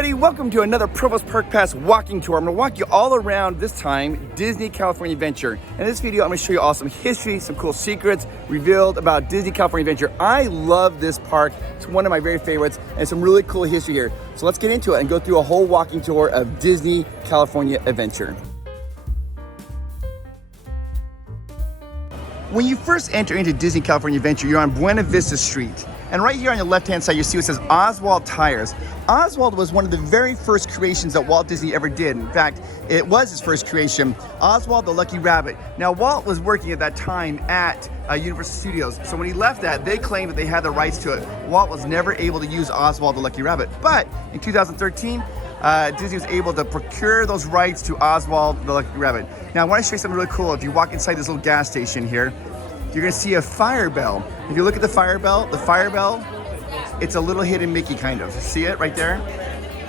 everybody, welcome to another Provost Park Pass walking tour. I'm going to walk you all around, this time, Disney California Adventure. In this video, I'm going to show you all some history, some cool secrets revealed about Disney California Adventure. I love this park. It's one of my very favorites, and some really cool history here. So let's get into it and go through a whole walking tour of Disney California Adventure. When you first enter into Disney California Adventure, you're on Buena Vista Street. And right here on the left-hand side, you see what says Oswald Tires. Oswald was one of the very first creations that Walt Disney ever did. In fact, it was his first creation, Oswald the Lucky Rabbit. Now, Walt was working at that time at Universal Studios. So when he left that, they claimed that they had the rights to it. Walt was never able to use Oswald the Lucky Rabbit. But in 2013, Disney was able to procure those rights to Oswald the Lucky Rabbit. Now, I want to show you something really cool. If you walk inside this little gas station here, you're gonna see a fire bell. If you look at the fire bell, it's a little hidden Mickey kind of. See it right there?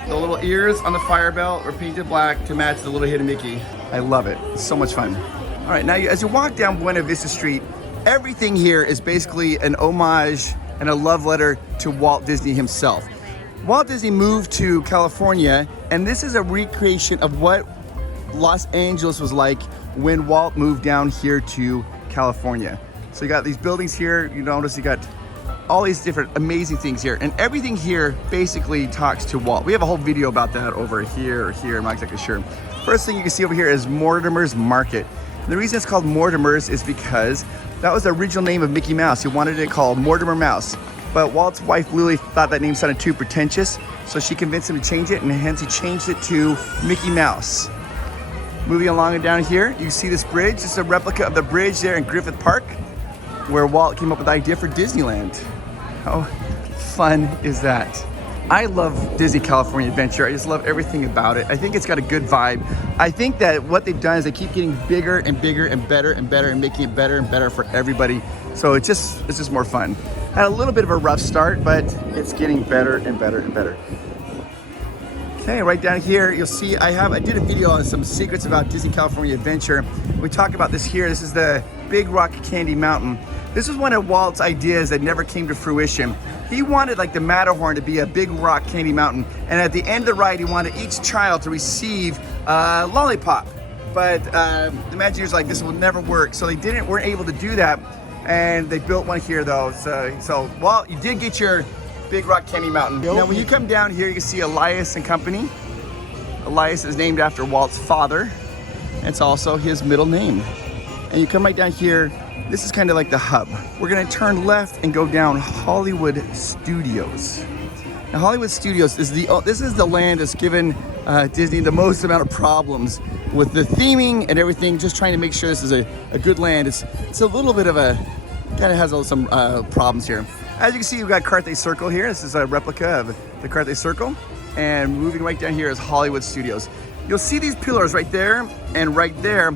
The little ears on the fire bell are painted black to match the little hidden Mickey. I love it, it's so much fun. All right, now as you walk down Buena Vista Street, everything here is basically an homage and a love letter to Walt Disney himself. Walt Disney moved to California, and this is a recreation of what Los Angeles was like when Walt moved down here to California. So you got these buildings here, you notice you got all these different amazing things here, and everything here basically talks to Walt. We have a whole video about that over here or here, I'm not exactly sure. First thing you can see over here is Mortimer's Market. And the reason it's called Mortimer's is because that was the original name of Mickey Mouse. He wanted it called Mortimer Mouse. But Walt's wife Lily thought that name sounded too pretentious, so she convinced him to change it, and hence he changed it to Mickey Mouse. Moving along and down here, you see this bridge. This is a replica of the bridge there in Griffith Park, where Walt came up with the idea for Disneyland. How fun is that? I love Disney California Adventure. I just love everything about it. I think it's got a good vibe. I think that what they've done is they keep getting bigger and bigger and better and better and making it better and better for everybody. So it's just more fun. Had a little bit of a rough start, but it's getting better and better and better. Okay, right down here, you'll see I did a video on some secrets about Disney California Adventure. We talk about this here. This is the Big Rock Candy Mountain. This was one of Walt's ideas that never came to fruition. He wanted like the Matterhorn to be a big rock candy mountain, and at the end of the ride, he wanted each child to receive a lollipop. But the Imagineers were like, this will never work, so they weren't able to do that, and they built one here though. So Walt, you did get your Big Rock Candy Mountain. Now when you come down here, you can see Elias and Company. Elias is named after Walt's father. It's also his middle name. And you come right down here, this is kind of like the hub. We're gonna turn left and go down Hollywood Studios. Now Hollywood Studios is this is the land that's given Disney the most amount of problems with the theming and everything, just trying to make sure this is a good land. It's a little bit of a, kind of has some problems here. As you can see, we've got Carthay Circle here. This is a replica of the Carthay Circle. And moving right down here is Hollywood Studios. You'll see these pillars right there and right there.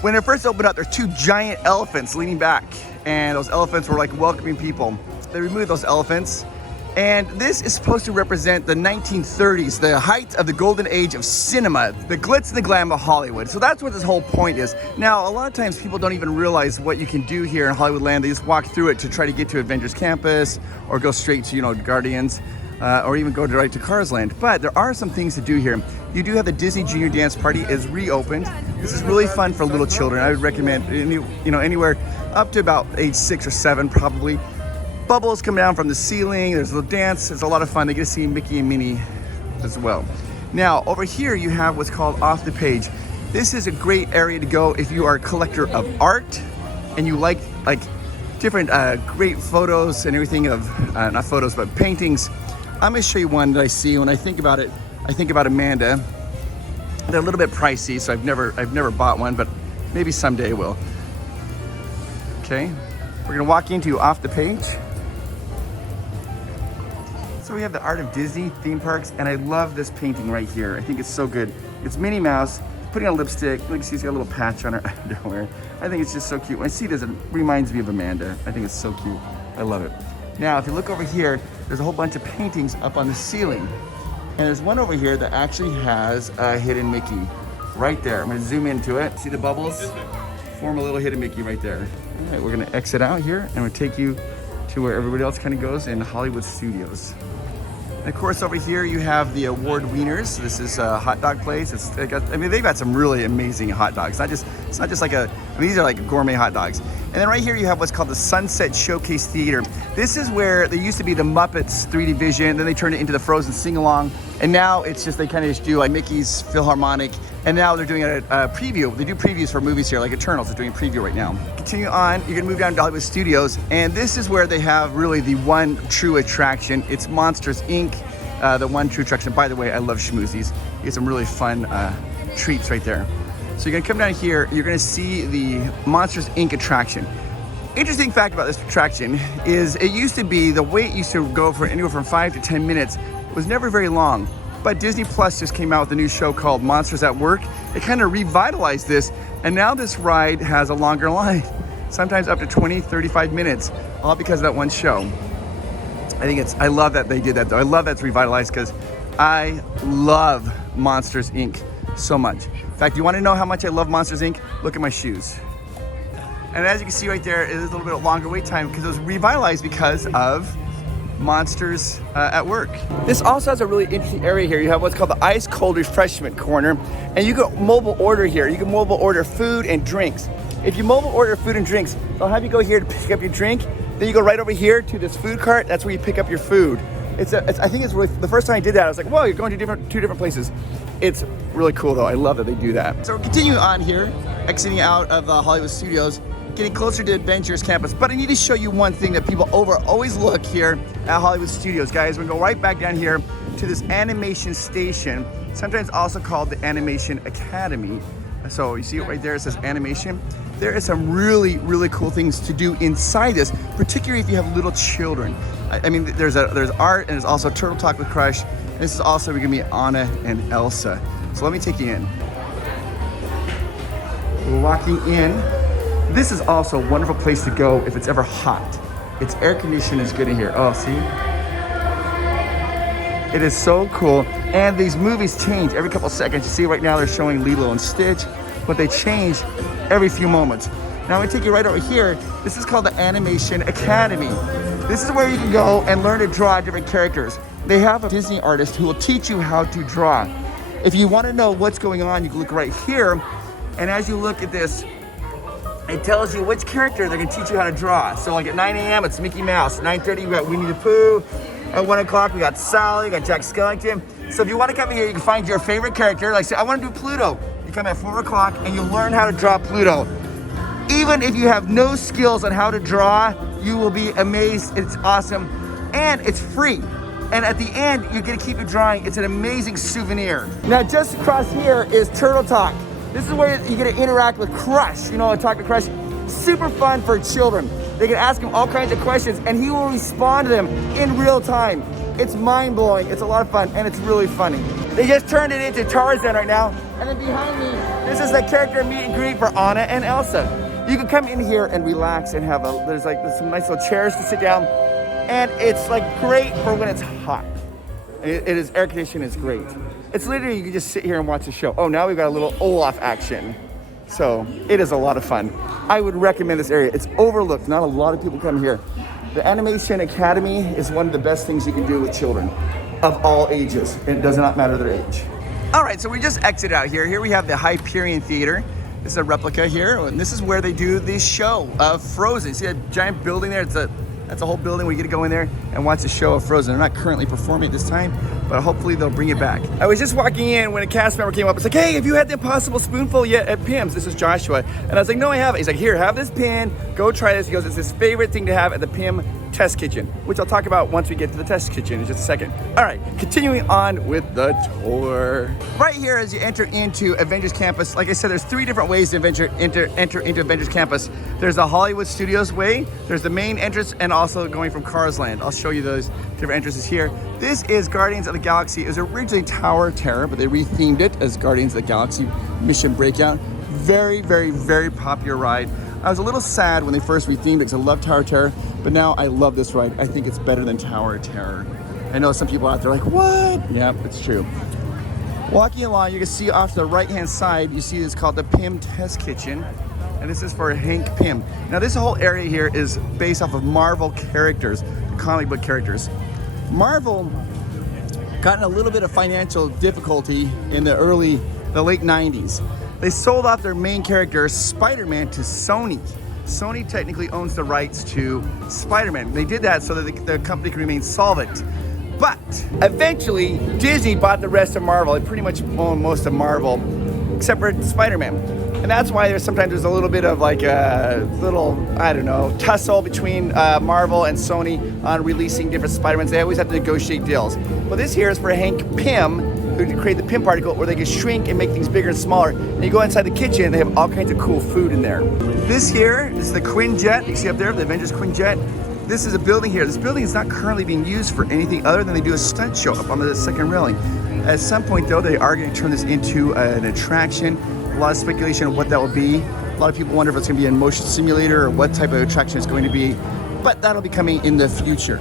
When it first opened up, there's two giant elephants leaning back. And those elephants were like welcoming people. They removed those elephants. And this is supposed to represent the 1930s, the height of the golden age of cinema, the glitz and the glam of Hollywood. So that's what this whole point is. Now, a lot of times people don't even realize what you can do here in Hollywoodland. They just walk through it to try to get to Avengers Campus or go straight to, Guardians, or even go right to Cars Land. But there are some things to do here. You do have the Disney Junior Dance Party is reopened. This is really fun for little children. I would recommend, anywhere up to about age 6 or 7 probably. Bubbles come down from the ceiling, there's a little dance, it's a lot of fun. They get to see Mickey and Minnie as well. Now, over here you have what's called Off the Page. This is a great area to go if you are a collector of art and you like different great photos and everything of, not photos, but paintings. I'm gonna show you one that I see. When I think about it, I think about Amanda. They're a little bit pricey, so I've never bought one, but maybe someday I will. Okay, we're gonna walk into Off the Page. So we have the Art of Disney theme parks, and I love this painting right here. I think it's so good. It's Minnie Mouse putting on lipstick. Look, she's got a little patch on her underwear. I think it's just so cute. When I see this, it reminds me of Amanda. I think it's so cute. I love it. Now, if you look over here, there's a whole bunch of paintings up on the ceiling. And there's one over here that actually has a hidden Mickey right there. I'm gonna zoom into it. See the bubbles? Form a little hidden Mickey right there. All right, we're gonna exit out here, and we'll take you to where everybody else kind of goes in Hollywood Studios. And of course, over here you have the Award Wieners. This is a hot dog place. They've got some really amazing hot dogs. It's not just like these are like gourmet hot dogs. And then right here you have what's called the Sunset Showcase Theater. This is where there used to be the Muppets 3D Vision, then they turned it into the Frozen Sing-Along, and now it's just, they kind of just do like Mickey's Philharmonic, and now they're doing a preview. They do previews for movies here, like Eternals is doing a preview right now. Continue on, you're gonna move down to Hollywood Studios, and this is where they have really the one true attraction. It's Monsters, Inc., the one true attraction. By the way, I love schmoozies. You get some really fun treats right there. So you're gonna come down here, you're gonna see the Monsters, Inc. attraction. Interesting fact about this attraction is it used to be, the wait used to go for anywhere from 5 to 10 minutes. It was never very long. But Disney Plus just came out with a new show called Monsters at Work. It kind of revitalized this, and now this ride has a longer line, sometimes up to 20, 35 minutes, all because of that one show. I love that they did that though. I love that's revitalized because I love Monsters Inc. so much. In fact, you want to know how much I love Monsters Inc.? Look at my shoes. And as you can see right there, it is a little bit of longer wait time because it was revitalized because of Monsters at Work. This also has a really interesting area here. You have what's called the ice cold refreshment corner, and you can mobile order here. You can mobile order food and drinks. If you mobile order food and drinks, they'll have you go here to pick up your drink. Then you go right over here to this food cart. That's where you pick up your food. I think it's really, the first time I did that, I was like, whoa, you're going to two different places. It's really cool though. I love that they do that. So we're continuing on here, exiting out of the Hollywood Studios, getting closer to Avengers Campus. But I need to show you one thing that people always look here at Hollywood Studios, guys. We're gonna go right back down here to this animation station, sometimes also called the Animation Academy. So you see it right there, it says animation. There is some really, really cool things to do inside this, particularly if you have little children. I mean, there's art, and there's also Turtle Talk with Crush. This is also gonna be Anna and Elsa. So let me take you in. We're walking in. This is also a wonderful place to go if it's ever hot. It's air conditioned is good in here. Oh, see? It is so cool. And these movies change every couple seconds. You see right now they're showing Lilo and Stitch, but they change every few moments. Now I'm gonna take you right over here. This is called the Animation Academy. This is where you can go and learn to draw different characters. They have a Disney artist who will teach you how to draw. If you wanna know what's going on, you can look right here. And as you look at this, it tells you which character they're gonna teach you how to draw. So like at 9 a.m. it's Mickey Mouse. 9:30 we got Winnie the Pooh. At 1 o'clock we got Sally, we got Jack Skellington. So if you wanna come in here, you can find your favorite character. Like say, I wanna do Pluto. You come at 4 o'clock and you learn how to draw Pluto. Even if you have no skills on how to draw, you will be amazed. It's awesome. And it's free. And at the end, you're gonna keep your drawing. It's an amazing souvenir. Now just across here is Turtle Talk. This is where you get to interact with Crush. You know, talk to Crush. Super fun for children. They can ask him all kinds of questions and he will respond to them in real time. It's mind-blowing, it's a lot of fun, and it's really funny. They just turned it into Tarzan right now. And then behind me, this is the character meet and greet for Anna and Elsa. You can come in here and relax and have there's some nice little chairs to sit down. And it's like great for when it's hot. It is, air conditioning is great. It's literally, you can just sit here and watch the show. Oh, now we've got a little Olaf action. So it is a lot of fun. I would recommend this area. It's overlooked. Not a lot of people come here. The Animation Academy is one of the best things you can do with children of all ages. It does not matter their age. All right, so we just exited out here. Here we have the Hyperion Theater. This is a replica here, and this is where they do this show of Frozen. See that giant building there? That's a whole building where you get to go in there and watch the show of Frozen. They're not currently performing at this time, but hopefully they'll bring it back. I was just walking in when a cast member came up. It's like, hey, have you had the Impossible Spoonful yet at Pim's? This is Joshua. And I was like, no, I haven't. He's like, here, have this pin. Go try this. He goes, it's his favorite thing to have at the Pim Test Kitchen, which I'll talk about once we get to the test kitchen in just a second. All right, continuing on with the tour. Right here as you enter into Avengers Campus, like I said, there's 3 different ways to enter into Avengers Campus. There's the Hollywood Studios way, there's the main entrance, and also going from Cars Land. I'll show you those different entrances here. This is Guardians of the Galaxy. It was originally Tower of Terror, but they rethemed it as Guardians of the Galaxy Mission Breakout. Very, very, very popular ride. I was a little sad when they first rethemed it because I love Tower of Terror, but now I love this ride. I think it's better than Tower of Terror. I know some people out there are like, what? Yeah, it's true. Walking along, you can see off the right-hand side, you see it's called the Pim Test Kitchen, and this is for Hank Pym. Now this whole area here is based off of Marvel characters, comic book characters. Marvel got in a little bit of financial difficulty in the late 90s. They sold off their main character, Spider-Man, to Sony. Sony technically owns the rights to Spider-Man. They did that so that the company could remain solvent. But eventually, Disney bought the rest of Marvel. They pretty much own most of Marvel, except for Spider-Man. And that's why there's a little bit of like a little, I don't know, tussle between Marvel and Sony on releasing different Spider-Mans. They always have to negotiate deals. Well, this here is for Hank Pym, who created the Pym particle, where they can shrink and make things bigger and smaller. And you go inside the kitchen, and they have all kinds of cool food in there. This here is the Quinjet. You see up there, the Avengers Quinjet. This is a building here. This building is not currently being used for anything other than they do a stunt show up on the second railing. At some point, though, they are going to turn this into an attraction. A lot of speculation of what that will be. A lot of people wonder if it's going to be a motion simulator or what type of attraction it's going to be. But that'll be coming in the future.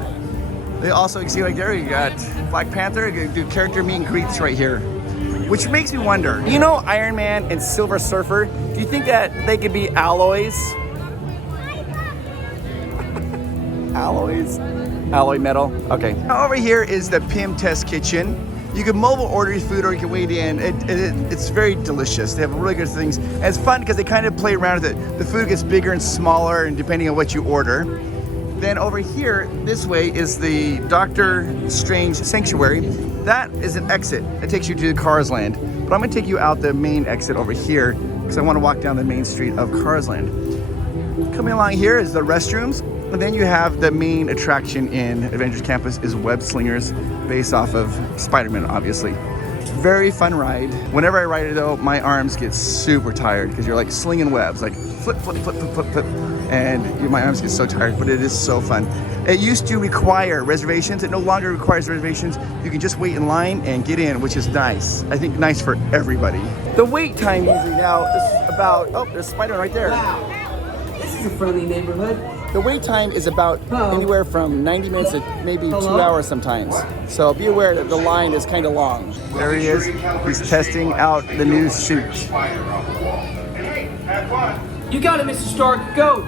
They also, you see right there, you got Black Panther. You do character meet and greets right here. Which makes me wonder, you know Iron Man and Silver Surfer? Do you think that they could be alloys? Alloys? Alloy metal? Okay. Now over here is the Pym test kitchen. You can mobile order your food or you can wait in. It's very delicious. They have really good things. And it's fun because they kind of play around with it. The food gets bigger and smaller and depending on what you order. Then over here, this way is the Doctor Strange Sanctuary. That is an exit. It takes you to Cars Land. But I'm gonna take you out the main exit over here because I wanna walk down the main street of Cars Land. Coming along here is the restrooms. And then you have the main attraction in Avengers Campus is Web Slingers, based off of Spider-Man, obviously. Very fun ride. Whenever I ride it though, my arms get super tired because you're like slinging webs, like flip, flip, flip, flip, flip, flip. And my arms get so tired, but it is so fun. It used to require reservations. It no longer requires reservations. You can just wait in line and get in, which is nice. I think nice for everybody. The wait time usually now is about, oh, there's Spider-Man right there. Wow, this is a friendly neighborhood. The wait time is about anywhere from 90 minutes to maybe 2 hours sometimes. So be aware that the line is kind of long. There he is. He's testing out the new suit. You got it, Mr. Stark. Go.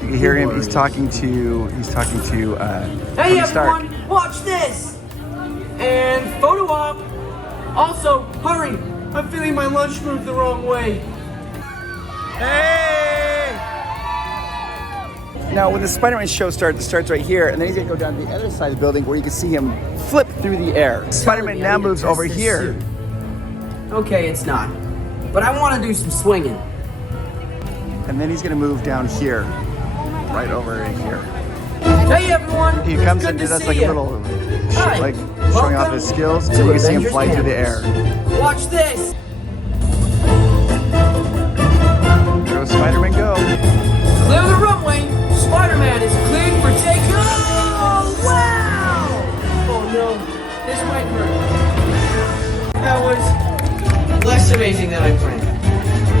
You can hear him. He's talking to Hey Tony everyone, Stark. watch this. And photo op. Also, hurry. I'm feeling my lunch moved the wrong way. Hey! Now, when the Spider-Man show starts, it starts right here, and then he's gonna go down to the other side of the building where you can see him flip through the air. Spider-Man now moves over here. Okay, it's not. But I want to do some swinging. And then he's gonna move down here, right over here. Hey everyone! He comes in and does like a little, like showing off his skills, so you can see him fly through the air. Watch this! Go Spider-Man, go! Clear the runway! Spider-Man is cleared for takeoff! Oh, wow! Oh no, this might hurt. That was less amazing than I planned.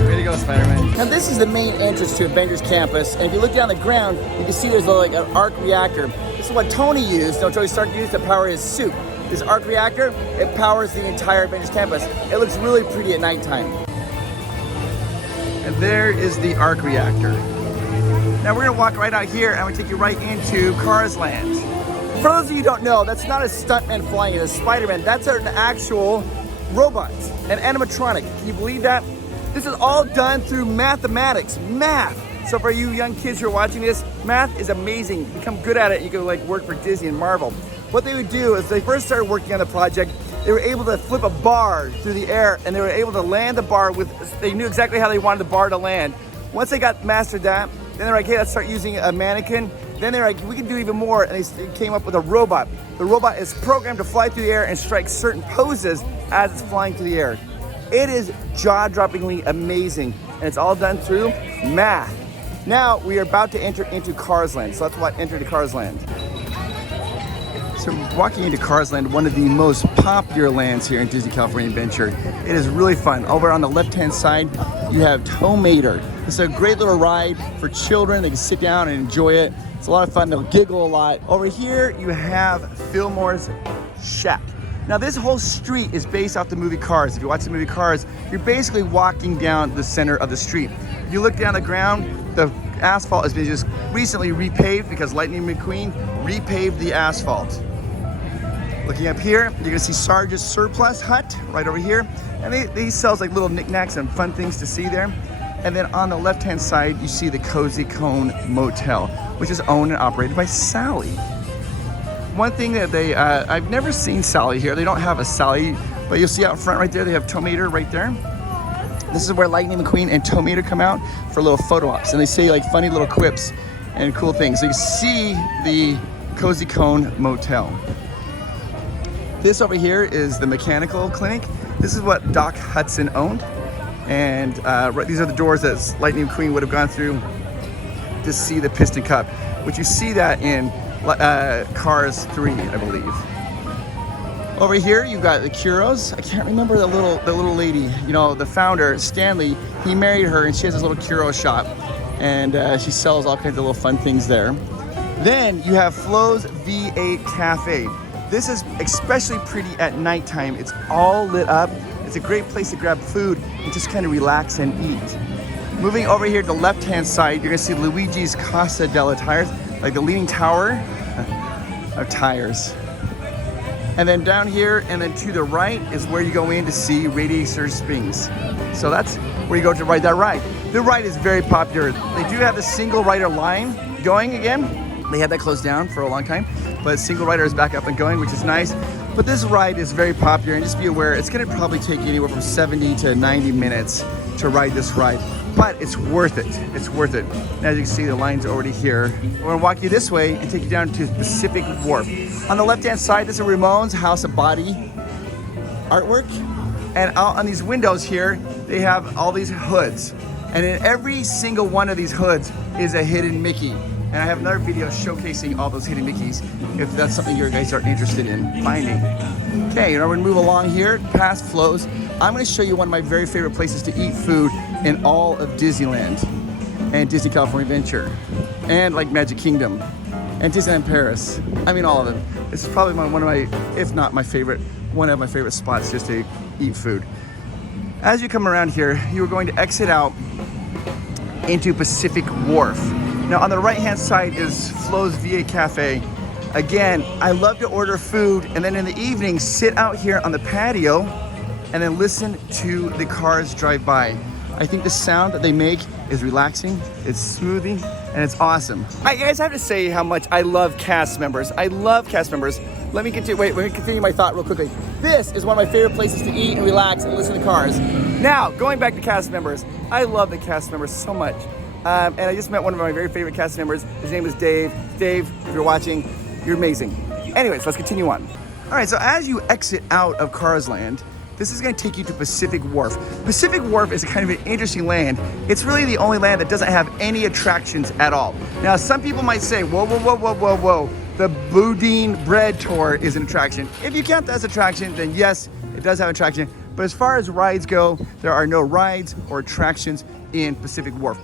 Way to go, Spider-Man. Now this is the main entrance to Avengers Campus, and if you look down the ground, you can see there's like an arc reactor. This is what Tony used, Tony Stark used to power his suit. This arc reactor, it powers the entire Avengers Campus. It looks really pretty at nighttime. And there is the arc reactor. Now we're gonna walk right out here and I'm gonna take you right into Cars Land. For those of you who don't know, that's not a stuntman flying in a Spider-Man, that's an actual robot, an animatronic. Can you believe that? This is all done through mathematics, math. So for you young kids who are watching this, math is amazing. Become good at it, you can like work for Disney and Marvel. What they would do is they first started working on the project, they were able to flip a bar through the air and they were able to land the bar with, they knew exactly how they wanted the bar to land. Once they got mastered that, then they're like, hey, let's start using a mannequin. Then they're like, we can do even more, and they came up with a robot. The robot is programmed to fly through the air and strike certain poses as it's flying through the air. It is jaw-droppingly amazing, and it's all done through math. Now, we are about to enter into Cars Land, so let's enter to Cars Land. So walking into Cars Land, one of the most popular lands here in Disney California Adventure. It is really fun. Over on the left-hand side, you have Tow-Mater. It's a great little ride for children. They can sit down and enjoy it. It's a lot of fun. They'll giggle a lot. Over here, you have Fillmore's Shack. Now, this whole street is based off the movie Cars. If you watch the movie Cars, you're basically walking down the center of the street. If you look down the ground, the asphalt has been just recently repaved because Lightning McQueen repaved the asphalt. Looking up here, you're gonna see Sarge's Surplus Hut right over here. And they sells like little knickknacks and fun things to see there. And then on the left-hand side, you see the Cozy Cone Motel, which is owned and operated by Sally. One thing that they, I've never seen Sally here. They don't have a Sally, but you'll see out front right there, they have Tomater right there. This is where Lightning McQueen and Tomater come out for little photo ops. And they say like funny little quips and cool things. So you see the Cozy Cone Motel. This over here is the mechanical clinic. This is what Doc Hudson owned. And these are the doors that Lightning McQueen would have gone through to see the Piston Cup, which you see that in Cars 3, I believe. Over here, you've got the Curos. I can't remember the little lady. You know, the founder, Stanley, he married her and she has this little Curo shop. And she sells all kinds of little fun things there. Then you have Flo's V8 Cafe. This is especially pretty at nighttime. It's all lit up. It's a great place to grab food and just kind of relax and eat. Moving over here to the left-hand side, you're gonna see Luigi's Casa della Tires, like the leaning tower of tires. And then down here and then to the right is where you go in to see Radiator Springs. So that's where you go to ride that ride. The ride is very popular. They do have the single rider line going again. They had that closed down for a long time, but single rider is back up and going, which is nice. But this ride is very popular, and just be aware, it's gonna probably take you anywhere from 70 to 90 minutes to ride this ride. But it's worth it. It's worth it. And as you can see, the line's already here. We're gonna walk you this way and take you down to Pacific Wharf. On the left-hand side, this is Ramon's House of Body artwork. And out on these windows here, they have all these hoods. And in every single one of these hoods is a hidden Mickey. And I have another video showcasing all those hidden Mickeys if that's something you guys are interested in finding. Okay, we're gonna move along here, past Flo's. I'm gonna show you one of my very favorite places to eat food in all of Disneyland and Disney California Adventure and like Magic Kingdom and Disneyland Paris. I mean, all of them. This is probably one of my, if not my favorite, one of my favorite spots just to eat food. As you come around here, you are going to exit out into Pacific Wharf. Now on the right-hand side is Flo's V8 Cafe. Again, I love to order food and then in the evening sit out here on the patio and then listen to the cars drive by. I think the sound that they make is relaxing, it's smoothing, and it's awesome. I guys have to say how much I love cast members. I love cast members. Let me continue, wait, let me continue my thought real quickly. This is one of my favorite places to eat and relax and listen to cars. Now, going back to cast members, I love the cast members so much. And I just met one of my very favorite cast members. His name is Dave. Dave, if you're watching, you're amazing. Anyways, let's continue on. All right, so as you exit out of Cars Land, this is gonna take you to Pacific Wharf. Pacific Wharf is kind of an interesting land. It's really the only land that doesn't have any attractions at all. Now, some people might say, whoa, whoa, whoa, whoa, whoa, whoa. The Boudin Bread Tour is an attraction. If you count that as attraction, then yes, it does have attraction. But as far as rides go, there are no rides or attractions in Pacific Wharf.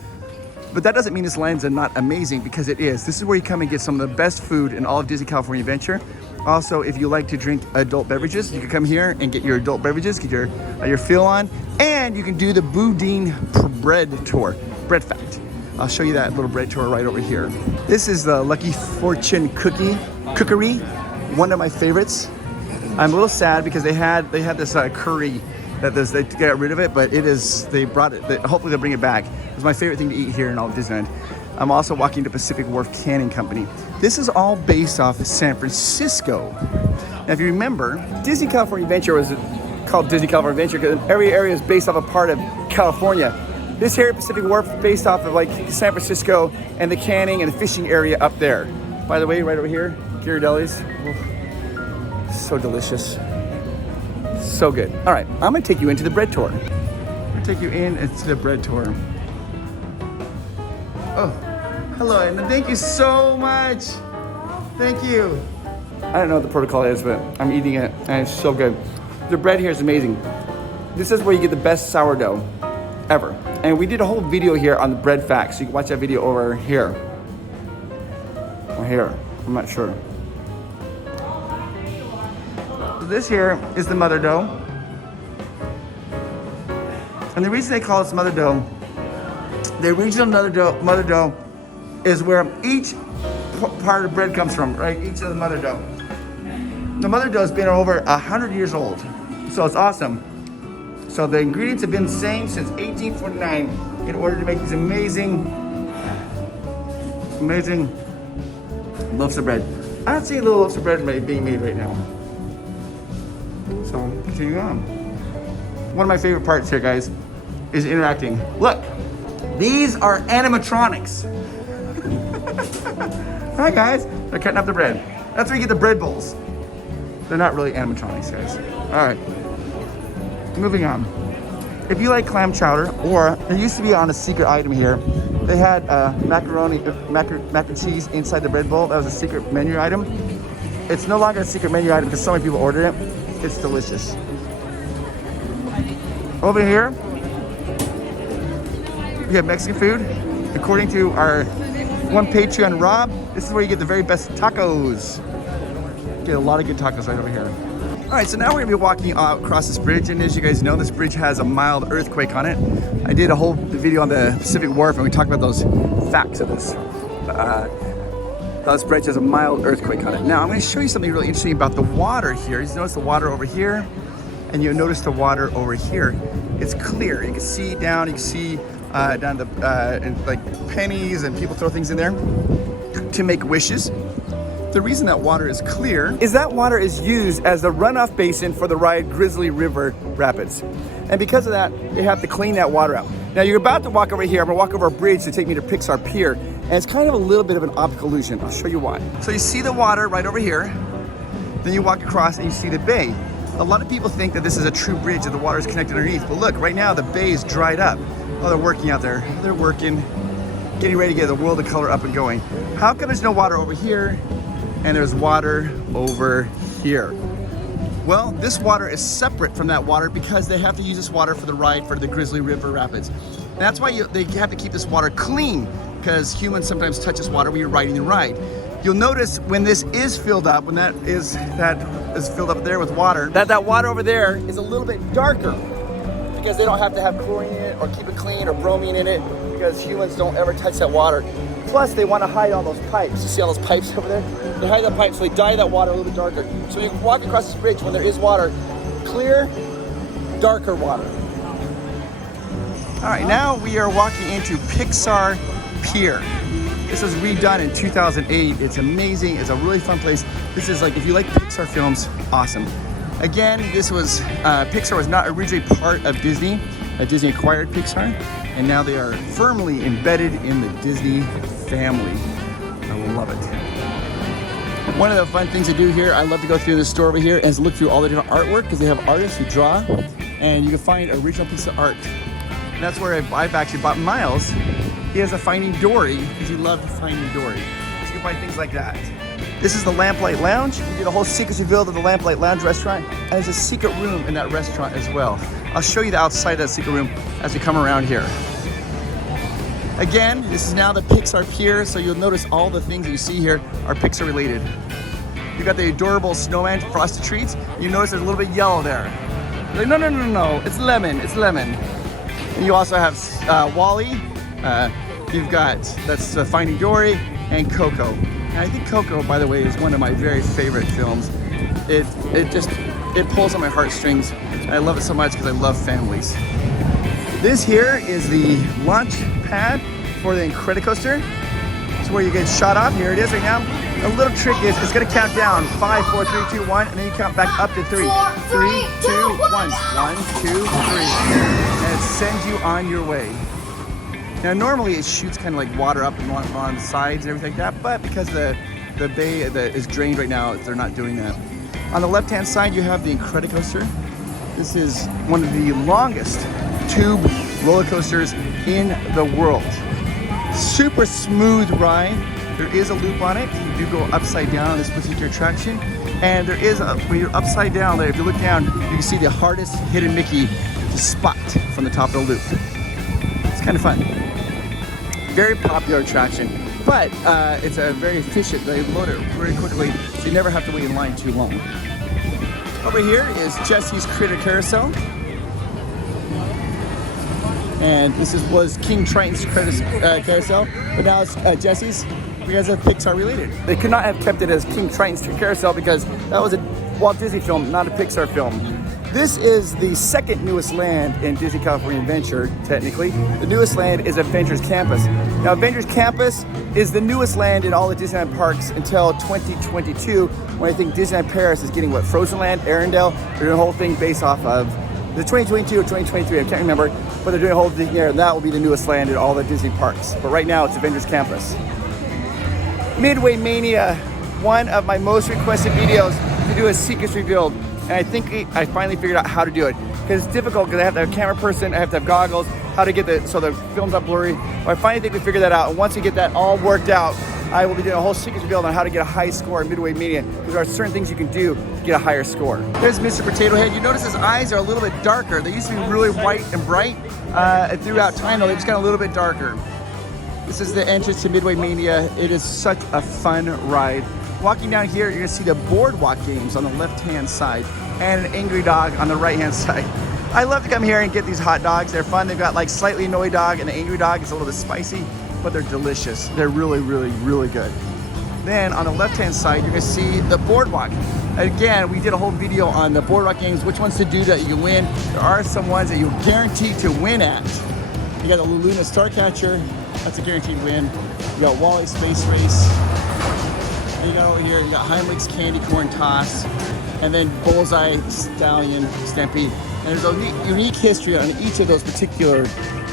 But that doesn't mean this land's not amazing, because it is. This is where you come and get some of the best food in all of Disney California Adventure. Also, if you like to drink adult beverages, you can come here and get your adult beverages, get your fill on, and you can do the Boudin Bread Tour, Bread Fact. I'll show you that little bread tour right over here. This is the Lucky Fortune Cookery, one of my favorites. I'm a little sad because they had this curry that they got rid of it, but they brought it. Hopefully they'll bring it back. It's my favorite thing to eat here in all of Disneyland. I'm also walking to Pacific Wharf Canning Company. This is all based off of San Francisco. Now, if you remember, Disney California Adventure was called Disney California Adventure because every area is based off a part of California. This here at Pacific Wharf is based off of like San Francisco and the canning and the fishing area up there. By the way, right over here, Ghirardelli's. So delicious. So good. All right, I'm gonna take you into the bread tour. I'm gonna take you into the bread tour. Oh, hello, and thank you so much. Thank you. I don't know what the protocol is, but I'm eating it, and it's so good. The bread here is amazing. This is where you get the best sourdough ever. And we did a whole video here on the bread facts, so you can watch that video over here. Or here, I'm not sure. This here is the mother dough. And the reason they call this mother dough, the original mother dough is where each part of bread comes from, right? Each of the mother dough. The mother dough has been over 100 years old, so it's awesome. So the ingredients have been the same since 1849 in order to make these amazing loaves of bread. I don't see little loaves of bread being made right now. So continue on. One of my favorite parts here, guys, is interacting. Look, these are animatronics. Hi guys, they're cutting up the bread. That's where you get the bread bowls. They're not really animatronics, guys. All right, moving on. If you like clam chowder, or there used to be on a secret item here, they had macaroni, mac and cheese inside the bread bowl. That was a secret menu item. It's no longer a secret menu item because so many people ordered it. It's delicious. Over here, we have Mexican food. According to our one Patreon, Rob, this is where you get the very best tacos. Get a lot of good tacos right over here. All right, so now we're gonna be walking across this bridge, and as you guys know, this bridge has a mild earthquake on it. I did a whole video on the Pacific Wharf, and we talked about those facts of this. This bridge has a mild earthquake on it. Now, I'm gonna show you something really interesting about the water here. You notice the water over here, and you'll notice the water over here. It's clear. You can see down, you can see down the like pennies, and people throw things in there to make wishes. The reason that water is clear is that water is used as the runoff basin for the ride Grizzly River Rapids. And because of that, they have to clean that water out. Now you're about to walk over here. I'm gonna walk over a bridge to take me to Pixar Pier. And it's kind of a little bit of an optical illusion. I'll show you why. So you see the water right over here. Then you walk across and you see the bay. A lot of people think that this is a true bridge, that the water is connected underneath. But look, right now the bay is dried up. Oh, they're working out there. They're working, getting ready to get the world of color up and going. How come there's no water over here and there's water over here? Well, this water is separate from that water because they have to use this water for the ride for the Grizzly River Rapids. And that's why they have to keep this water clean, because humans sometimes touch this water when you're riding the ride. You'll notice when this is filled up, when that is filled up there with water, that water over there is a little bit darker because they don't have to have chlorine in it or keep it clean or bromine in it, because humans don't ever touch that water. Plus, they want to hide all those pipes. You see all those pipes over there? They hide the pipes, so they dye that water a little bit darker. So you walk across this bridge when there is water, clear, darker water. All right, now we are walking into Pixar Pier. This was redone in 2008. It's amazing. It's a really fun place. This is like, if you like Pixar films, awesome. Again, this was, Pixar was not originally part of Disney. Disney acquired Pixar, and now they are firmly embedded in the Disney family. I love it. One of the fun things to do here, I love to go through this store over here and look through all the different artwork, because they have artists who draw, and you can find original pieces of art. And that's where I've actually bought Miles. He has a Finding Dory, because he loved Finding Dory. So you can find things like that. This is the Lamplight Lounge. We did a whole secret reveal to the Lamplight Lounge restaurant, and there's a secret room in that restaurant as well. I'll show you the outside of that secret room as we come around here. Again, this is now the Pixar Pier, so you'll notice all the things that you see here are Pixar related. You've got the adorable snowman frosted treats. You notice there's a little bit yellow there. You're like, no, it's lemon, it's lemon. And you also have Wall-E. You've got, that's Finding Dory, and Coco. And I think Coco, by the way, is one of my very favorite films. It pulls on my heartstrings, and I love it so much because I love families. This here is the launch pad for the Incredicoaster. It's where you get shot off. Here it is right now. The little trick is it's gonna count down 5, 4, 3, 2, 1, and then you count back up to 3. 3, 2, 1. 1, 2, 3. And it sends you on your way. Now normally it shoots kind of like water up and on the sides and everything like that, but because the bay is drained right now, they're not doing that. On the left-hand side, you have the Incredicoaster. This is one of the longest tube roller coasters in the world. Super smooth ride. There is a loop on it. You do go upside down on this particular attraction. And there is, when you're upside down there, if you look down, you can see the hardest hidden Mickey spot from the top of the loop. It's kind of fun. Very popular attraction, but it's a very efficient. They load it very quickly, so you never have to wait in line too long. Over here is Jesse's Critter Carousel. And this was King Triton's Carousel, but now it's Jesse's because of Pixar related. They could not have kept it as King Triton's Carousel because that was Walt Disney film, not a Pixar film. This is the second newest land in Disney California Adventure, technically. The newest land is Avengers Campus. Now, Avengers Campus is the newest land in all the Disneyland parks until 2022, when I think Disneyland Paris is getting, what, Frozen Land, Arendelle? They're doing a whole thing based off of the 2022 or 2023, I can't remember, but they're doing a whole thing here, and that will be the newest land in all the Disney parks. But right now, it's Avengers Campus. Midway Mania, one of my most requested videos to do a secrets revealed. And I think I finally figured out how to do it. Because it's difficult because I have to have a camera person, I have to have goggles, how to get so the film's not blurry. But I finally think we figured that out. And once we get that all worked out, I will be doing a whole secrets reveal on how to get a high score in Midway Mania. Because there are certain things you can do to get a higher score. There's Mr. Potato Head. You notice his eyes are a little bit darker. They used to be really white and bright. Throughout time though, they just got a little bit darker. This is the entrance to Midway Mania. It is such a fun ride. Walking down here, you're gonna see the boardwalk games on the left-hand side and an angry dog on the right-hand side. I love to come here and get these hot dogs. They're fun. They've got like slightly annoyed dog and the angry dog is a little bit spicy, but they're delicious. They're really, really, really good. Then on the left-hand side, you're gonna see the boardwalk. Again, we did a whole video on the boardwalk games, which ones to do that you win. There are some ones that you're guaranteed to win at. You got the Luna Starcatcher, that's a guaranteed win. You got Wally Space Race. And you got over here, you got Heimlich's Candy Corn Toss, and then Bullseye Stallion Stampede. And there's a unique history on each of those particular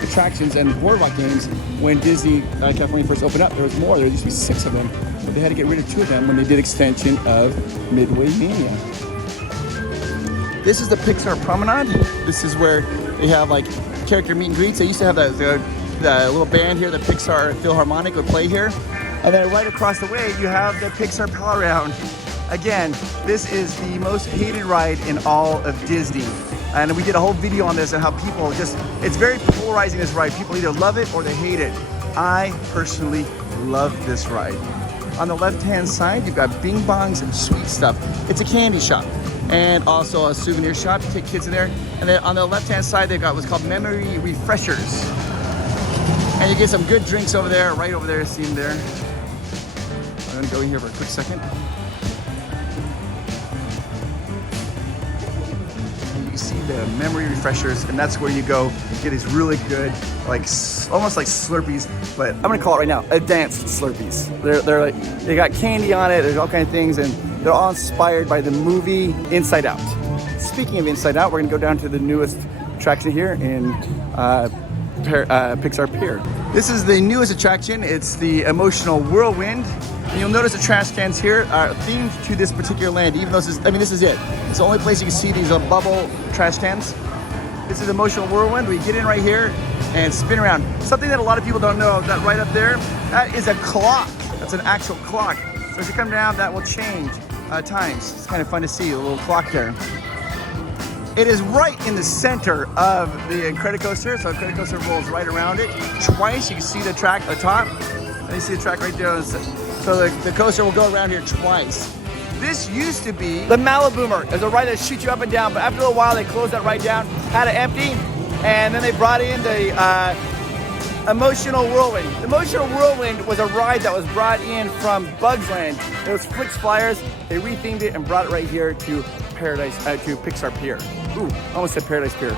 attractions and boardwalk games. When Disney California first opened up, there was more. There used to be 6 of them, but they had to get rid of 2 of them when they did extension of Midway Mania. This is the Pixar Promenade. This is where they have like character meet and greets. They used to have the little band here, the Pixar Philharmonic would play here. And then right across the way, you have the Pixar Pal Around. Again, this is the most hated ride in all of Disney. And we did a whole video on this and how people it's very polarizing, this ride. People either love it or they hate it. I personally love this ride. On the left-hand side, you've got bing bongs and sweet stuff. It's a candy shop and also a souvenir shop. You take kids in there. And then on the left-hand side, they've got what's called memory refreshers. And you get some good drinks over there, right over there, see them there. I'm gonna go in here for a quick second. And you see the memory refreshers, and that's where you go get these really good, like almost like Slurpees, but I'm gonna call it right now, advanced Slurpees. They're like, they got candy on it, there's all kinds of things, and they're all inspired by the movie Inside Out. Speaking of Inside Out, we're gonna go down to the newest attraction here in Pixar Pier. This is the newest attraction. It's the Emotional Whirlwind. And you'll notice the trash cans here are themed to this particular land, even though this is it. It's the only place you can see these bubble trash cans. This is Emotional Whirlwind. We get in right here and spin around. Something that a lot of people don't know, that right up there, that is a clock. That's an actual clock. So as you come down, that will change times. It's kind of fun to see, a little clock there. It is right in the center of the credit coaster, so the credit coaster rolls right around it. Twice, you can see the track at the top, and you see the track right there. So the coaster will go around here twice. This used to be the Maliboomer. There's a ride that shoots you up and down, but after a while they closed that ride down, had it empty, and then they brought in the Emotional Whirlwind. The Emotional Whirlwind was a ride that was brought in from Bugs Land. It was Flix Flyers. They rethemed it and brought it right here to to Pixar Pier. Ooh, almost said Paradise Pier.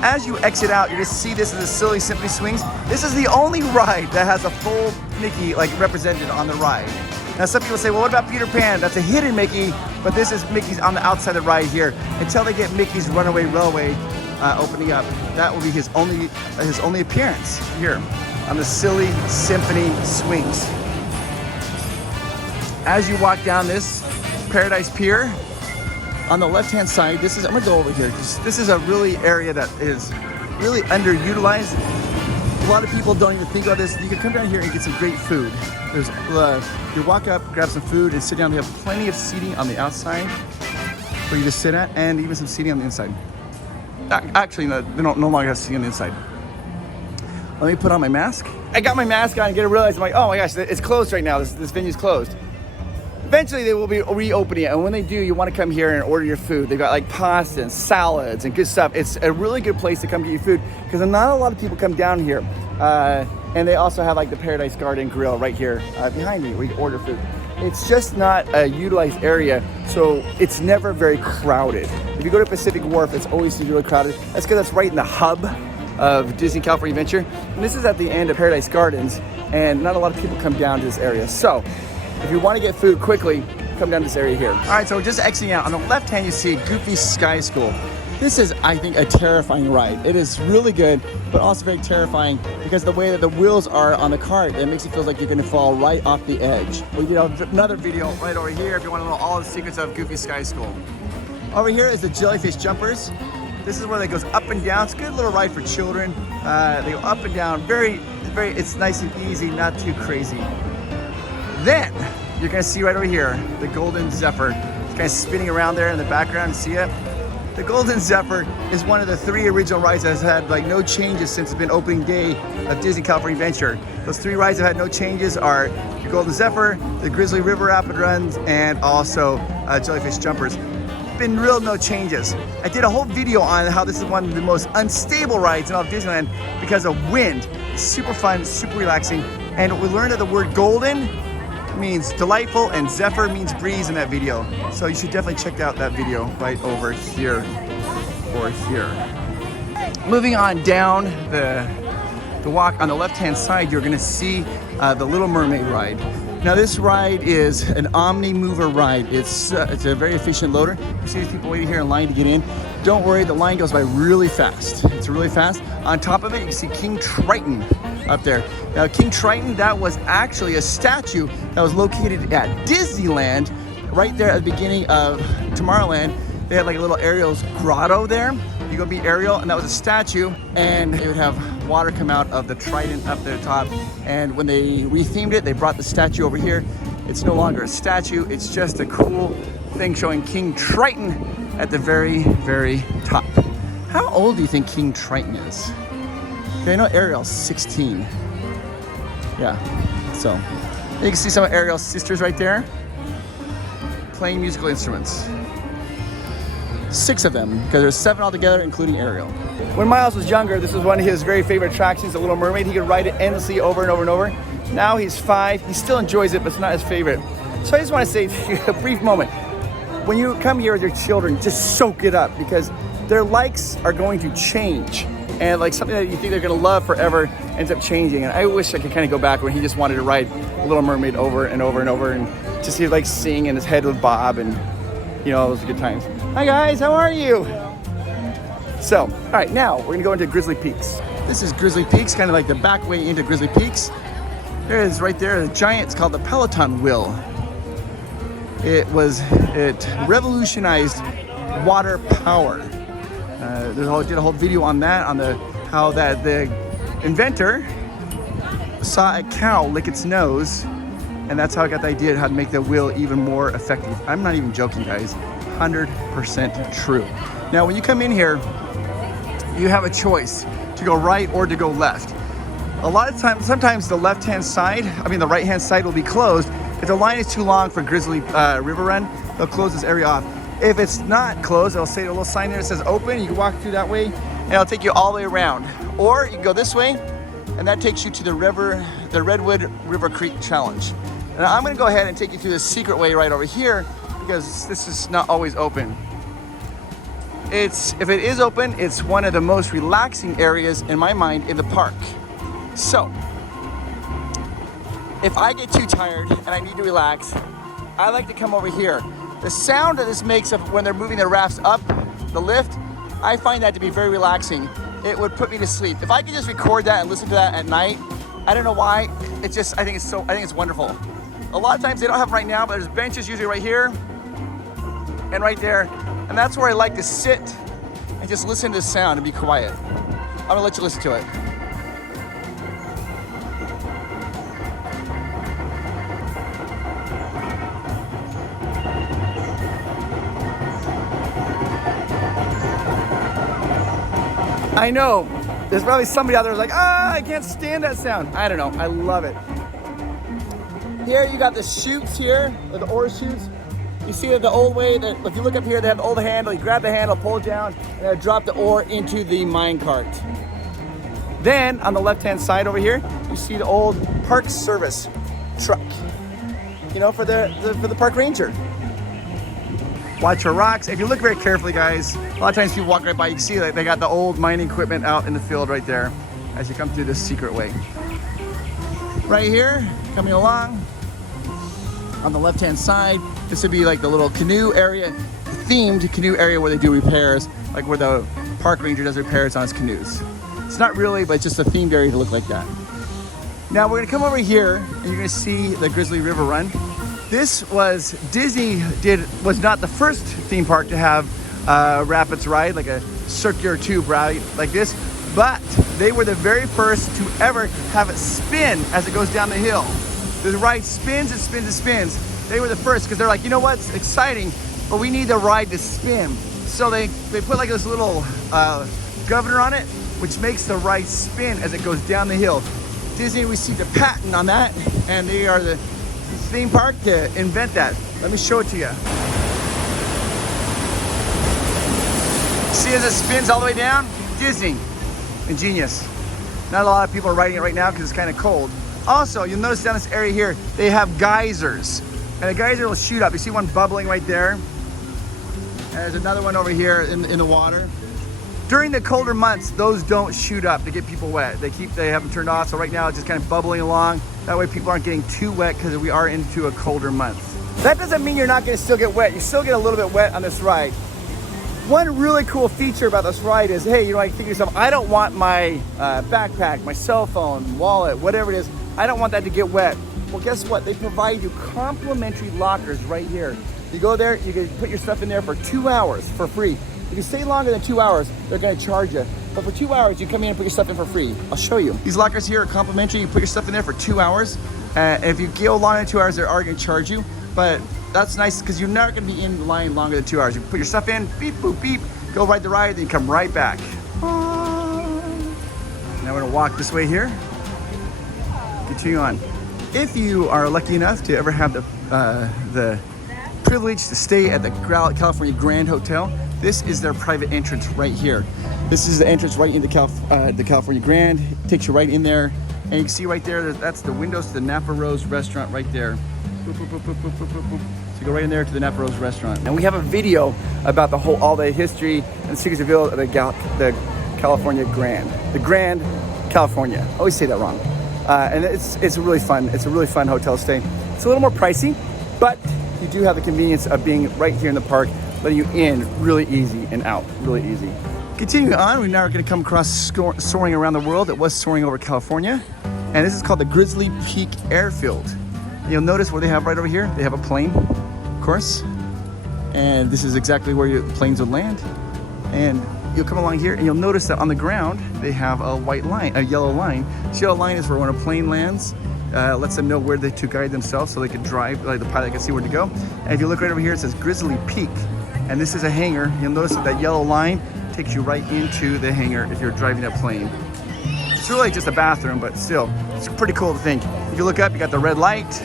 As you exit out, you're gonna see this is the Silly Symphony Swings. This is the only ride that has a full Mickey represented on the ride. Now some people say, well, what about Peter Pan? That's a hidden Mickey, but this is Mickey's on the outside of the ride here. Until they get Mickey's Runaway Railway opening up, that will be his only appearance here on the Silly Symphony Swings. As you walk down this Paradise Pier, on the left-hand side, I'm gonna go over here. This is a really area that is really underutilized. A lot of people don't even think about this. You can come down here and get some great food. You walk up, grab some food, and sit down. They have plenty of seating on the outside for you to sit at, and even some seating on the inside. Actually, no, they no longer have seating on the inside. Let me put on my mask. I got my mask on and get to realize, I'm like, oh my gosh, it's closed right now. This venue's closed. Eventually they will be reopening it, and when they do, you want to come here and order your food. They've got like pasta and salads and good stuff. It's a really good place to come get your food because not a lot of people come down here. And they also have like the Paradise Garden Grill right here behind me where you can order food. it's just not a utilized area, so it's never very crowded. If you go to Pacific Wharf, it's always really crowded. That's because that's right in the hub of Disney California Adventure. And this is at the end of Paradise Gardens, and not a lot of people come down to this area. So if you want to get food quickly, come down to this area here. All right, so we're just exiting out. On the left hand, you see Goofy Sky School. This is, I think, a terrifying ride. It is really good, but also very terrifying because the way that the wheels are on the cart, it makes you feel like you're gonna fall right off the edge. We did another video right over here if you want to know all the secrets of Goofy Sky School. Over here is the Jellyfish Jumpers. This is where it goes up and down. It's a good little ride for children. They go up and down, it's nice and easy, not too crazy. Then, you're gonna see right over here, the Golden Zephyr. It's kind of spinning around there in the background, see it? The Golden Zephyr is one of the 3 original rides that has had like no changes since it's been opening day of Disney California Adventure. Those 3 rides that had no changes are the Golden Zephyr, the Grizzly River Rapid Runs, and also Jellyfish Jumpers. Been real no changes. I did a whole video on how this is one of the most unstable rides in all of Disneyland because of wind. It's super fun, super relaxing, and we learned that the word golden means delightful and zephyr means breeze in that video. So you should definitely check out that video right over here or here. Moving on down the walk on the left-hand side, you're gonna see the Little Mermaid ride. Now this ride is an Omni Mover ride. It's a very efficient loader. You see these people waiting here in line to get in. Don't worry, the line goes by really fast. It's really fast. On top of it, you can see King Triton up there. Now King Triton, that was actually a statue that was located at Disneyland, right there at the beginning of Tomorrowland. They had like a little Ariel's grotto there. You go meet Ariel, and that was a statue, and it would have water come out of the Trident up there top. And when they rethemed it, they brought the statue over here. It's no longer a statue, it's just a cool thing showing King Triton at the very, very top. How old do you think King Triton is? Okay, I know Ariel's 16. Yeah, so you can see some of Ariel's sisters right there playing musical instruments. 6 of them, because there's 7 altogether, including Ariel. When Miles was younger, this was one of his very favorite attractions, The Little Mermaid. He could ride it endlessly over and over and over. Now he's 5, he still enjoys it, but it's not his favorite. So I just want to say a brief moment. When you come here with your children, just soak it up, because their likes are going to change. And like something that you think they're gonna love forever ends up changing. And I wish I could kind of go back when he just wanted to ride Little Mermaid over and over and over, and just he'd like sing and his head would bob, and you know, those are good times. Hi guys, how are you? So, all right, now we're gonna go into Grizzly Peaks. This is Grizzly Peaks, kind of like the back way into Grizzly Peaks. There it is right there, the giant, it's called the Peloton Wheel. It revolutionized water power. Did a whole video on that, on how the inventor saw a cow lick its nose, and that's how I got the idea of how to make the wheel even more effective. I'm not even joking, guys. 100% true. Now, when you come in here, you have a choice to go right or to go left. A lot of times, sometimes the left-hand side, the right-hand side will be closed. If the line is too long for Grizzly River Run, they'll close this area off. If it's not closed, they'll say a little sign there that says open. You can walk through that way, and it'll take you all the way around. Or you can go this way, and that takes you to the Redwood River Creek Challenge. And I'm gonna go ahead and take you through the secret way right over here, because this is not always open. If it is open, it's one of the most relaxing areas in my mind in the park. So, if I get too tired and I need to relax, I like to come over here. The sound that this makes of when they're moving their rafts up the lift, I find that to be very relaxing. It would put me to sleep. If I could just record that and listen to that at night, I don't know why, I think it's wonderful. A lot of times they don't have it right now, but there's benches usually right here and right there. And that's where I like to sit and just listen to the sound and be quiet. I'm gonna let you listen to it. I know, there's probably somebody out there who's like, I can't stand that sound. I don't know, I love it. Here you got the chutes here, or the oar chutes. You see it the old way, if you look up here, they have the old handle. You grab the handle, pull it down, and then drop the oar into the mine cart. Then, on the left-hand side over here, you see the old Park Service truck. you know, for the park ranger. Watch for rocks. If you look very carefully, guys, a lot of times people walk right by, you can see that they got the old mining equipment out in the field right there as you come through this secret way. Right here, coming along, on the left-hand side, this would be like the little canoe area, themed canoe area where they do repairs, like where the park ranger does repairs on his canoes. It's not really, but it's just a themed area to look like that. Now we're gonna come over here and you're gonna see the Grizzly River Run. This was, Disney was not the first theme park to have rapids ride, like a circular tube ride like this, but they were the very first to ever have it spin as it goes down the hill. The ride spins and spins and spins. They were the first because they're like, you know what's exciting, but we need the ride to spin. So they put like this little governor on it, which makes the ride spin as it goes down the hill. Disney received a patent on that, and they are the theme park to invent that. Let me show it to you. See as it spins all the way down? Disney, ingenious. Not a lot of people are riding it right now because it's kind of cold. Also, you'll notice down this area here, they have geysers. And the geyser will shoot up. You see one bubbling right there. And there's another one over here in the water. During the colder months, those don't shoot up to get people wet. They have them turned off, so right now it's just kind of bubbling along. That way people aren't getting too wet because we are into a colder month. That doesn't mean you're not gonna still get wet. You still get a little bit wet on this ride. One really cool feature about this ride is, hey, you know, I think to yourself, I don't want my backpack, my cell phone, wallet, whatever it is, I don't want that to get wet. Well, guess what? They provide you complimentary lockers right here. You go there, you can put your stuff in there for 2 hours for free. If you stay longer than 2 hours, they're gonna charge you. But for 2 hours, you come in and put your stuff in for free. I'll show you. These lockers here are complimentary. You put your stuff in there for 2 hours. And if you go longer than 2 hours, they are gonna charge you. But that's nice because you're never gonna be in line longer than 2 hours. You put your stuff in, beep, boop, beep, go ride the ride, then you come right back. Now we're gonna walk this way here. Continue on. If you are lucky enough to ever have the privilege to stay at the California Grand Hotel, this is their private entrance right here. This is the entrance right into the California Grand. It takes you right in there. And you can see right there, that's the windows to the Napa Rose restaurant right there. Boop, boop, boop, boop, boop, boop, boop, boop. So you go right in there to the Napa Rose restaurant. And we have a video about all the history and secrets of the California Grand. The Grand California. I always say that wrong. And it's really fun. It's a really fun hotel stay. It's a little more pricey, but you do have the convenience of being right here in the park, letting you in really easy and out really easy. Continuing on, we now are going to come across soaring around the world. It was soaring over California, and this is called the Grizzly Peak Airfield. And you'll notice what they have right over here. They have a plane, of course, and this is exactly where your planes would land. And you'll come along here, and you'll notice that on the ground they have a white line, a yellow line. This yellow line is for when a plane lands. Lets them know where to guide themselves so they can drive, like the pilot can see where to go. And if you look right over here, it says Grizzly Peak. And this is a hangar. You'll notice that yellow line takes you right into the hangar if you're driving that plane. It's really just a bathroom, but still, it's pretty cool to think. If you look up, you got the red light.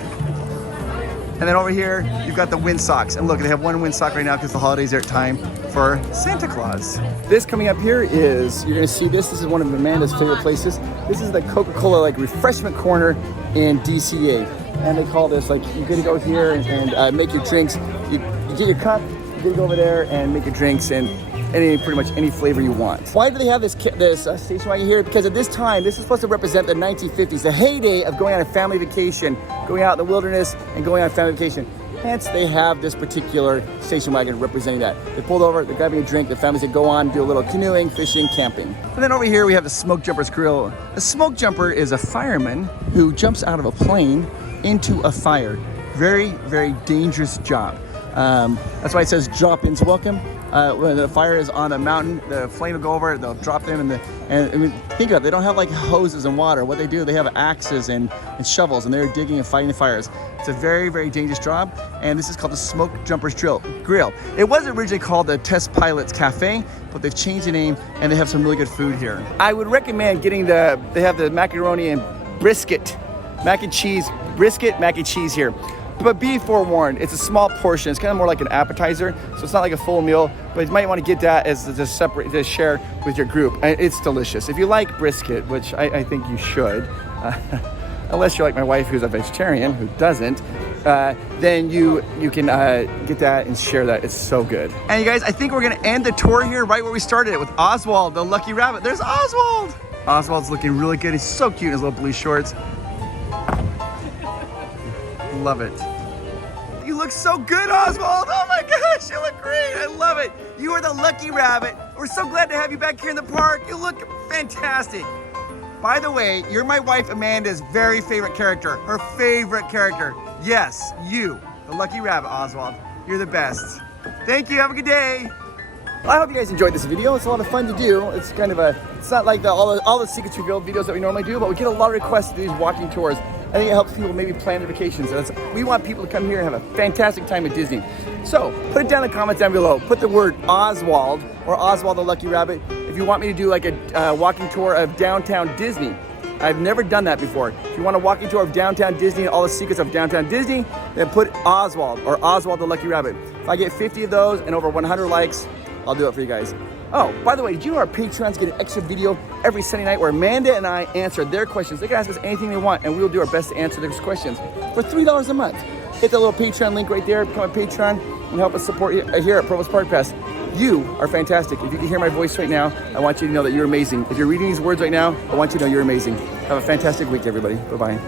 And then over here, you've got the windsocks. And look, they have one windsock right now because the holidays are time for Santa Claus. This coming up here is, you're gonna see this. This is one of Amanda's favorite places. This is the Coca-Cola like refreshment corner in DCA. And they call this like, you're gonna go here and make your drinks. You get your cup, you get to go over there and make your drinks and pretty much any flavor you want. Why do they have this station wagon here? Because at this time, this is supposed to represent the 1950s, the heyday of going on a family vacation, going out in the wilderness and going on a family vacation. Hence, they have this particular station wagon representing that. They pulled over, they're grabbing a drink, the families that go on, do a little canoeing, fishing, camping. And then over here, we have the Smoke Jumper's Grill. A smoke jumper is a fireman who jumps out of a plane into a fire. Very, very dangerous job. That's why it says drop-ins welcome. When the fire is on a mountain, the flame will go over, they'll drop them and I mean, think of it, they don't have like hoses and water. What they do, they have axes and shovels and they're digging and fighting the fires. It's a very, very dangerous job, and this is called the Smoke Jumper's Grill. It was originally called the Test Pilots Cafe, but they've changed the name and they have some really good food here. I would recommend getting they have the macaroni and brisket, mac and cheese, brisket, mac and cheese here. But be forewarned, it's a small portion. It's kind of more like an appetizer, so it's not like a full meal, but you might want to get that as to share with your group. It's delicious. If you like brisket, which I think you should, unless you're like my wife who's a vegetarian, who doesn't, then you can get that and share that. It's so good. And you guys, I think we're gonna end the tour here right where we started it with Oswald, the lucky rabbit. There's Oswald. Oswald's looking really good. He's so cute in his little blue shorts. Love it. You look so good, Oswald. Oh my gosh, you look great. I love it. You are the lucky rabbit. We're so glad to have you back here in the park. You look fantastic. By the way, you're my wife Amanda's very favorite character. Her favorite character. Yes, you, the lucky rabbit, Oswald. You're the best. Thank you. Have a good day. Well, I hope you guys enjoyed this video. It's a lot of fun to do. It's kind of it's not like all the secrets revealed videos that we normally do, but we get a lot of requests to do these walking tours. I think it helps people maybe plan their vacations. We want people to come here and have a fantastic time at Disney. So put it down in the comments down below. Put the word Oswald or Oswald the Lucky Rabbit if you want me to do like a walking tour of downtown Disney. I've never done that before. If you want a walking tour of downtown Disney and all the secrets of downtown Disney, then put Oswald or Oswald the Lucky Rabbit. If I get 50 of those and over 100 likes, I'll do it for you guys. Oh, by the way, did you know our patrons get an extra video every Sunday night where Amanda and I answer their questions? They can ask us anything they want, and we'll do our best to answer those questions for $3 a month. Hit the little Patreon link right there, become a patron, and help us support you here at Provost Park Pass. You are fantastic. If you can hear my voice right now, I want you to know that you're amazing. If you're reading these words right now, I want you to know you're amazing. Have a fantastic week, everybody. Bye-bye.